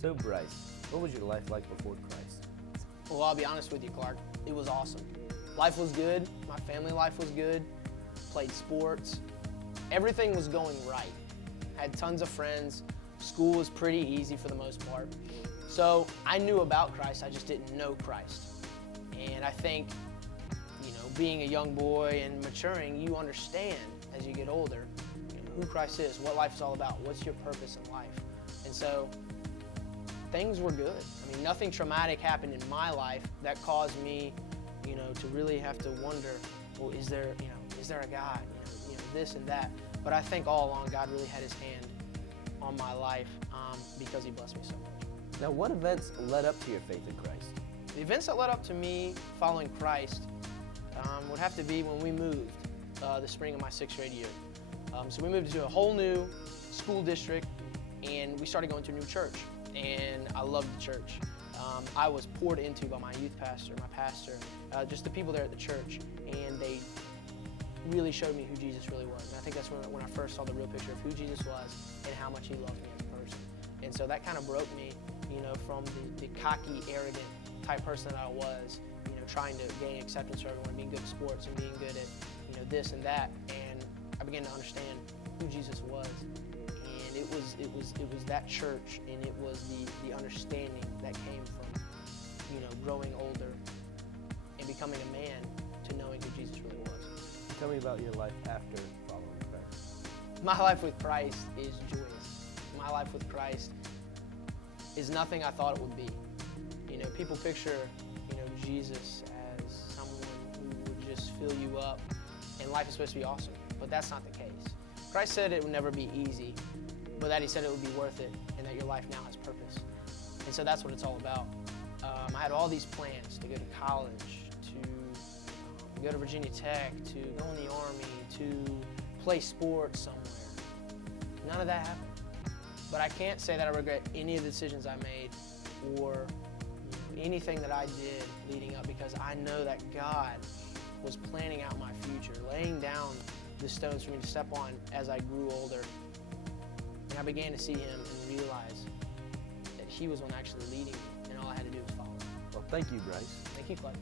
So Bryce, what was your life like before Christ? Well, I'll be honest with you, Clark. It was awesome. Life was good. My family life was good. Played sports. Everything was going right. Had tons of friends. School was pretty easy for the most part. So I knew about Christ, I just didn't know Christ. And I think, being a young boy and maturing, you understand as you get older, who Christ is, what life is all about, what's your purpose in life. And so things were good. I mean, nothing traumatic happened in my life that caused me, to really have to wonder, well, is there a God? This and that. But I think all along God really had his hand on my life because he blessed me so much. Now, what events led up to your faith in Christ? The events that led up to me following Christ would have to be when we moved the spring of my 6th grade year. So we moved to a whole new school district, and we started going to a new church, and I loved the church. I was poured into by my youth pastor, my pastor, just the people there at the church, and they really showed me who Jesus really was. And I think that's when I first saw the real picture of who Jesus was and how much he loved me as a person. And so that kind of broke me, from the cocky, arrogant type person that I was, trying to gain acceptance from everyone, being good at sports and being good at, this and that. And I began to understand who Jesus was. And it was that church, and it was the understanding that came from, growing older and becoming a man to knowing who Jesus really was. Tell me about your life after following Christ. My life with Christ is joyous. My life with Christ is nothing I thought it would be. People picture, Jesus as someone who would just fill you up, and life is supposed to be awesome, but that's not the case. Christ said it would never be easy, but that he said it would be worth it, and that your life now has purpose. And so that's what it's all about. I had all these plans to go to college, to go to Virginia Tech, to go in the Army, to play sports somewhere. None of that happened. But I can't say that I regret any of the decisions I made or anything that I did leading up, because I know that God was planning out my future, laying down the stones for me to step on as I grew older. And I began to see him and realize that he was one actually leading me, and all I had to do was follow. Well, thank you, Bryce. Thank you, Clay.